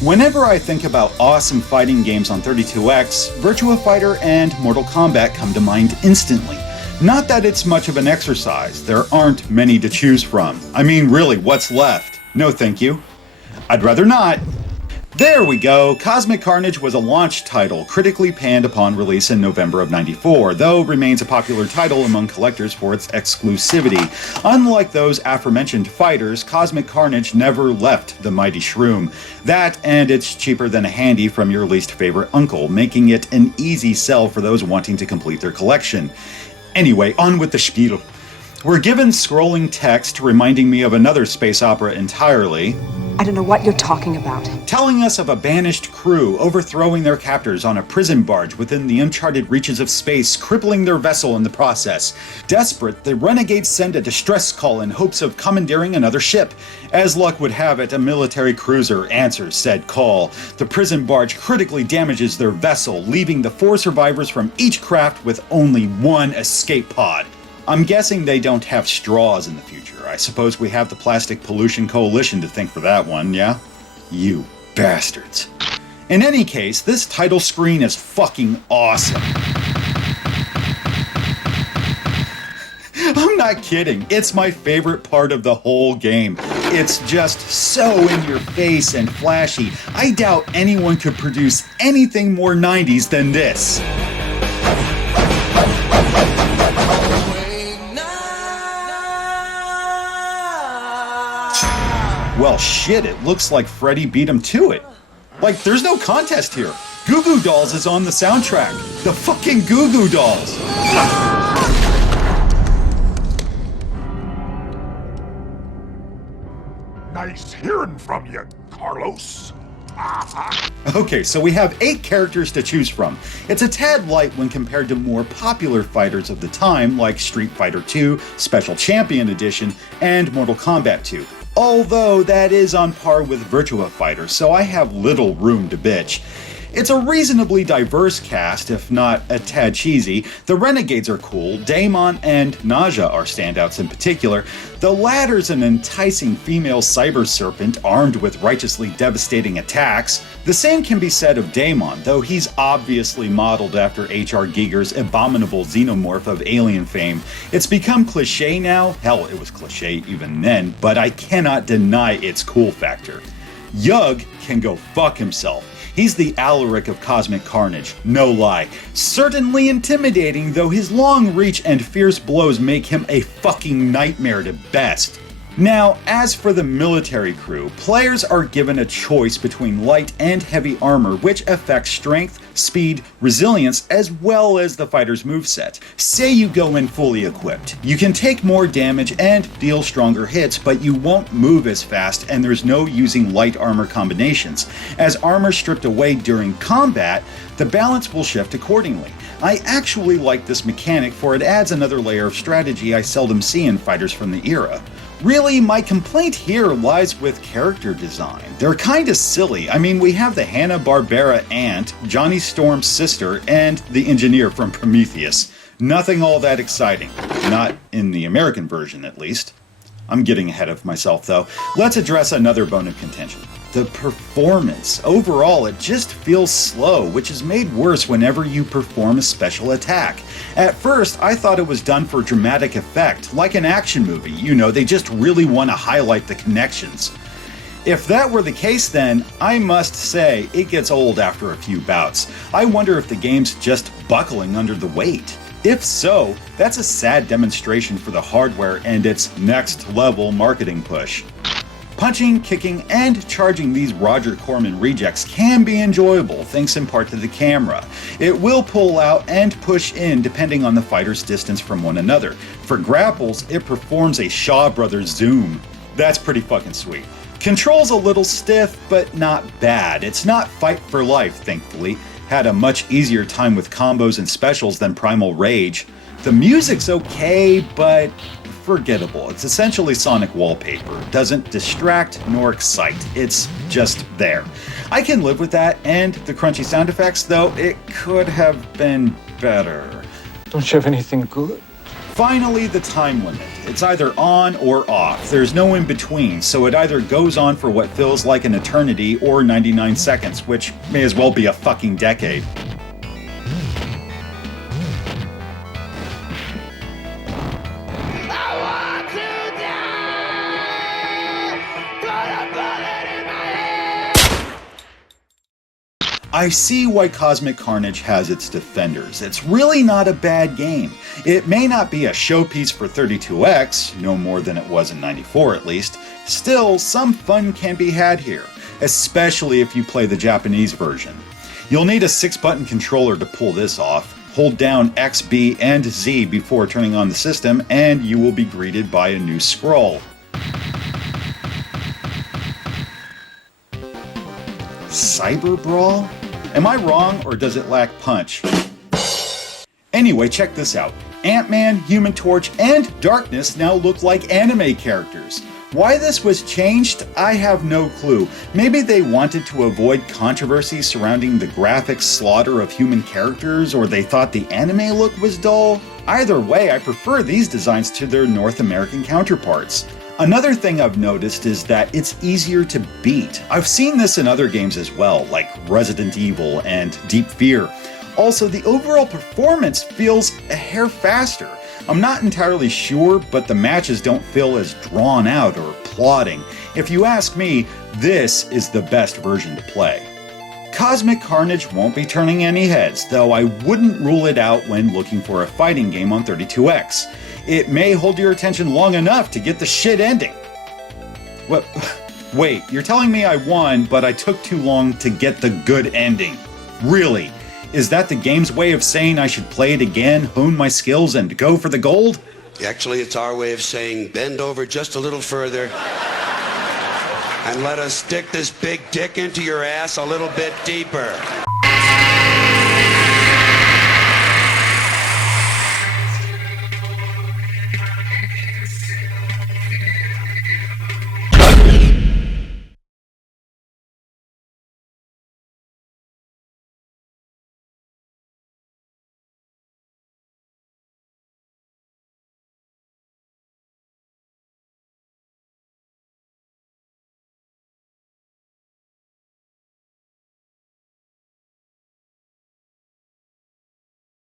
Whenever I think about awesome fighting games on 32X, Virtua Fighter and Mortal Kombat come to mind instantly. Not that it's much of an exercise, there aren't many to choose from. I mean, really, what's left? No thank you. I'd rather not. There we go, Cosmic Carnage was a launch title, critically panned upon release in November of '94, though remains a popular title among collectors for its exclusivity. Unlike those aforementioned fighters, Cosmic Carnage never left the mighty shroom. That, and it's cheaper than a handy from your least favorite uncle, making it an easy sell for those wanting to complete their collection. Anyway, on with the spiel. We're given scrolling text reminding me of another space opera entirely. I don't know what you're talking about. Telling us of a banished crew overthrowing their captors on a prison barge within the uncharted reaches of space, crippling their vessel in the process. Desperate, the renegades send a distress call in hopes of commandeering another ship. As luck would have it, a military cruiser answers said call. The prison barge critically damages their vessel, leaving the 4 survivors from each craft with only one escape pod. I'm guessing they don't have straws in the future. I suppose we have the Plastic Pollution Coalition to thank for that one, yeah? You bastards. In any case, this title screen is fucking awesome. I'm not kidding, it's my favorite part of the whole game. It's just so in your face and flashy. I doubt anyone could produce anything more 90s than this. Well shit, it looks like Freddy beat him to it. Like, there's no contest here. Goo Goo Dolls is on the soundtrack. The fucking Goo Goo Dolls. Nice hearing from you, Carlos. Okay, so we have 8 characters to choose from. It's a tad light when compared to more popular fighters of the time like Street Fighter II, Special Champion Edition, and Mortal Kombat 2. Although that is on par with Virtua Fighter, so I have little room to bitch. It's a reasonably diverse cast, if not a tad cheesy. The Renegades are cool, Daemon and Naja are standouts in particular. The latter's an enticing female cyber serpent armed with righteously devastating attacks. The same can be said of Daemon, though he's obviously modeled after H.R. Giger's abominable xenomorph of Alien fame. It's become cliche now, hell, it was cliche even then, but I cannot deny its cool factor. Yug can go fuck himself. He's the Alaric of Cosmic Carnage, no lie. Certainly intimidating, though his long reach and fierce blows make him a fucking nightmare to best. Now, as for the military crew, players are given a choice between light and heavy armor, which affects strength, speed, resilience, as well as the fighter's moveset. Say you go in fully equipped. You can take more damage and deal stronger hits, but you won't move as fast, and there's no using light armor combinations. As armor stripped away during combat, the balance will shift accordingly. I actually like this mechanic, for it adds another layer of strategy I seldom see in fighters from the era. Really, my complaint here lies with character design. They're kinda silly. I mean, we have the Hanna-Barbera ant, Johnny Storm's sister, and the engineer from Prometheus. Nothing all that exciting. Not in the American version, at least. I'm getting ahead of myself, though. Let's address another bone of contention. The performance. Overall, it just feels slow, which is made worse whenever you perform a special attack. At first, I thought it was done for dramatic effect, like an action movie. You know, they just really want to highlight the connections. If that were the case, then I must say it gets old after a few bouts. I wonder if the game's just buckling under the weight. If so, that's a sad demonstration for the hardware and its next level marketing push. Punching, kicking, and charging these Roger Corman rejects can be enjoyable, thanks in part to the camera. It will pull out and push in depending on the fighter's distance from one another. For grapples, it performs a Shaw Brothers zoom. That's pretty fucking sweet. Control's a little stiff, but not bad. It's not Fight for Life, thankfully. Had a much easier time with combos and specials than Primal Rage. The music's okay, but forgettable. It's essentially Sonic wallpaper. Doesn't distract nor excite. It's just there. I can live with that, and the crunchy sound effects, though it could have been better. Don't you have anything good? Finally, the time limit. It's either on or off. There's no in between, so it either goes on for what feels like an eternity or 99 seconds, which may as well be a fucking decade. I see why Cosmic Carnage has its defenders. It's really not a bad game. It may not be a showpiece for 32X, no more than it was in 94 at least. Still, some fun can be had here, especially if you play the Japanese version. You'll need a 6-button controller to pull this off. Hold down X, B, and Z before turning on the system, and you will be greeted by a new scroll. Cyber Brawl? Am I wrong, or does it lack punch? Anyway, check this out. Ant-Man, Human Torch, and Darkness now look like anime characters. Why this was changed, I have no clue. Maybe they wanted to avoid controversy surrounding the graphic slaughter of human characters, or they thought the anime look was dull. Either way, I prefer these designs to their North American counterparts. Another thing I've noticed is that it's easier to beat. I've seen this in other games as well, like Resident Evil and Deep Fear. Also, the overall performance feels a hair faster. I'm not entirely sure, but the matches don't feel as drawn out or plodding. If you ask me, this is the best version to play. Cosmic Carnage won't be turning any heads, though I wouldn't rule it out when looking for a fighting game on 32X. It may hold your attention long enough to get the shit ending. What? Wait, you're telling me I won, but I took too long to get the good ending. Really? Is that the game's way of saying I should play it again, hone my skills, and go for the gold? Actually, it's our way of saying bend over just a little further and let us stick this big dick into your ass a little bit deeper.